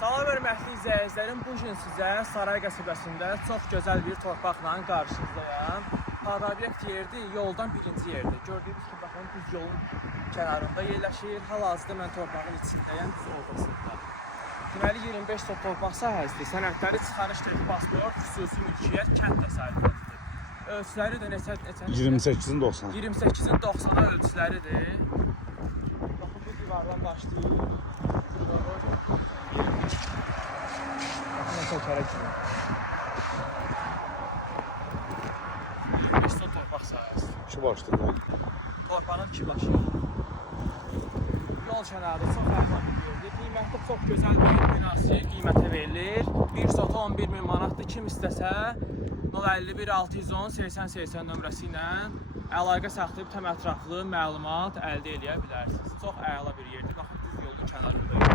Salam hörmətli izləyicilərim, bu gün sizə Saray qəsəbəsində çox gözəl bir torpaqla qarşınızdayım. Obyekt yerdir, yoldan birinci yerdir. Gördüyünüz kimi, baxın, düz yolun kənarında yerləşir. Hal-hazırda mən torpağın içindəyəm, düz ortasında. Deməli, 25 sot torpaq sahəsidir. Sənədləri çıxarış, pasport, xüsusi mülkiyyət, kənd təsərrüfatıdır. Ölçüləri də neçə? 28-in 90. 28-in 90-a ölçüləridir. Baxın, bu divardan başlayır. Çəkərək kimi. 25 sot torpaq sahəsi. İki başlıdır. Torpağın iki başı. Yol kənarı çox əla bir yerdir. Qiyməti çox gözəl bir münasib qiymətə verilir. 1 sota 11 min manatdır. Kim istəsə 051 610 80 80 nömrəsi ilə əlaqə saxlayıb tam ətraflı məlumat əldə edə bilərsiniz. Çox əla bir yerdir. Baxın, düz yolun kənarında.